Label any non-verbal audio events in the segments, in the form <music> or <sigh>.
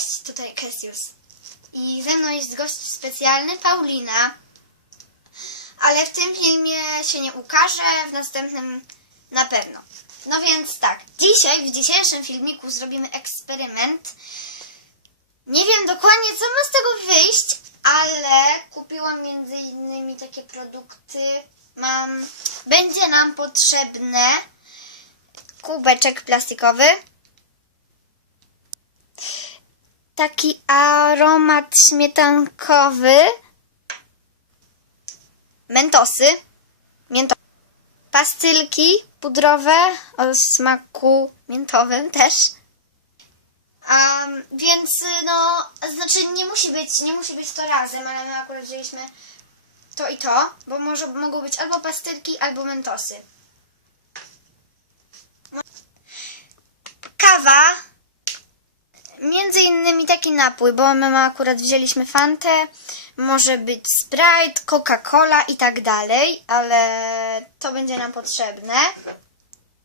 Cześć, tutaj Cassius. I ze mną jest gość specjalny, Paulina. Ale w tym filmie się nie ukaże, w następnym na pewno. No więc tak, dzisiaj, w dzisiejszym filmiku zrobimy eksperyment. Nie wiem dokładnie, co ma z tego wyjść, ale kupiłam między innymi takie produkty. Mam, będzie nam potrzebne kubeczek plastikowy, taki aromat śmietankowy, mentosy, mięto, pastylki pudrowe o smaku miętowym też. Um, więc no, znaczy nie musi być, nie musi być to razem, ale my akurat wzięliśmy to i to, bo może, mogą być albo pastylki, albo mentosy. Kawa, między innymi taki napój, bo my akurat wzięliśmy Fantę, może być Sprite, Coca-Cola i tak dalej, ale to będzie nam potrzebne.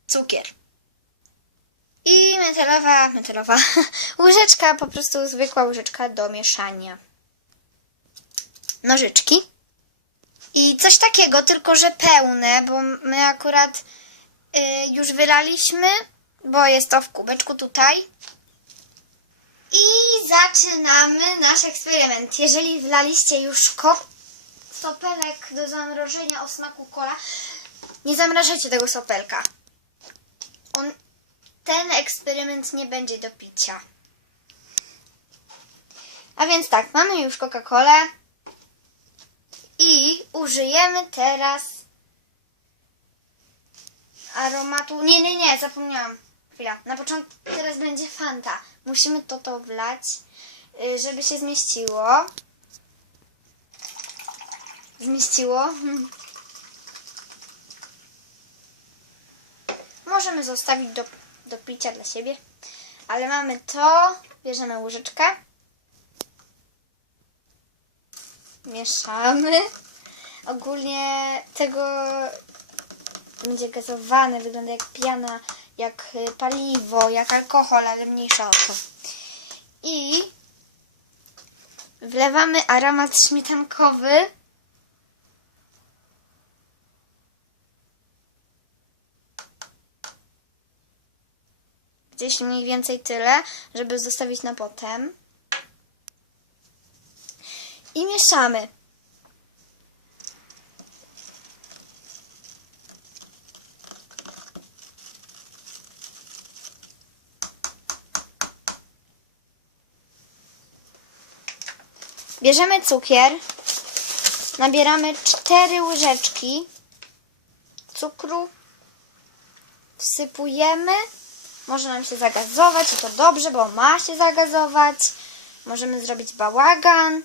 Cukier. I metalowa, metalowa <laughs> łyżeczka, po prostu zwykła łyżeczka do mieszania. Nożyczki. I coś takiego, tylko że pełne, bo my akurat y, już wylaliśmy, bo jest to w kubeczku tutaj. I zaczynamy nasz eksperyment. Jeżeli wlaliście już sopelek do zamrożenia o smaku kola, nie zamrażajcie tego sopelka. On, ten eksperyment nie będzie do picia. A więc tak, mamy już Coca-Colę i użyjemy teraz aromatu. Nie, nie, nie, zapomniałam. Chwila. Na początku teraz będzie Fanta. Musimy to to wlać, y, żeby się zmieściło. Zmieściło. <laughs> Możemy zostawić do, do picia dla siebie. Ale mamy to. Bierzemy łyżeczkę. Mieszamy. Ogólnie tego będzie gazowane, wygląda jak piana, jak y, paliwo, jak alkohol, ale mniejsza o to. I wlewamy aromat śmietankowy. Gdzieś mniej więcej tyle, żeby zostawić na potem. I mieszamy. Bierzemy cukier, nabieramy 4 łyżeczki cukru, wsypujemy. Może nam się zagazować i to dobrze, bo ma się zagazować. Możemy zrobić bałagan.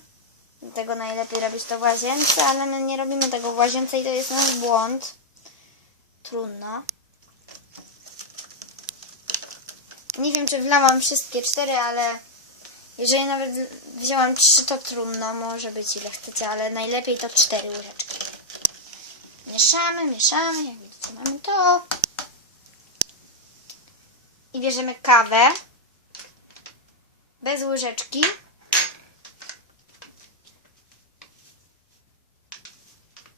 Dlatego najlepiej robić to w łazience, ale my nie robimy tego w łazience i to jest nasz błąd. Trudno. Nie wiem, czy wlałam wszystkie cztery, ale jeżeli nawet wzięłam trzy, to trudno. Może być ile chcecie, ale najlepiej to cztery łyżeczki. Mieszamy, mieszamy. Jak widzicie, mamy to. I bierzemy kawę. Bez łyżeczki.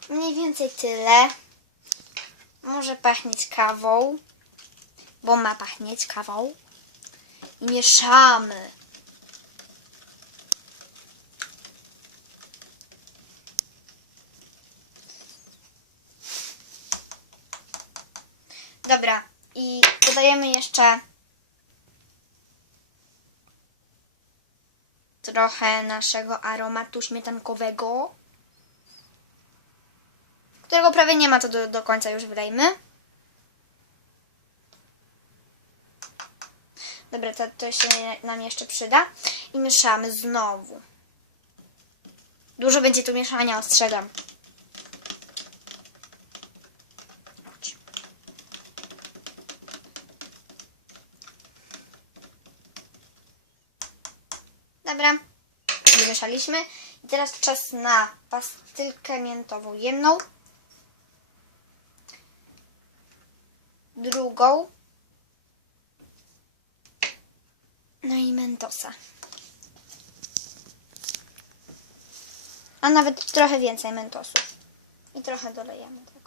Mniej więcej tyle. Może pachnieć kawą, bo ma pachnieć kawą. I mieszamy. Dobra, i dodajemy jeszcze trochę naszego aromatu śmietankowego, którego prawie nie ma, to do, do końca już wylejmy. Dobra, to, to się nam jeszcze przyda. I mieszamy znowu. Dużo będzie tu mieszania, ostrzegam. Dobra, wymieszaliśmy. I teraz czas na pastylkę miętową jedną, Drugą. No i mentosa. A nawet trochę więcej mentosów. I trochę dolejemy. Tak.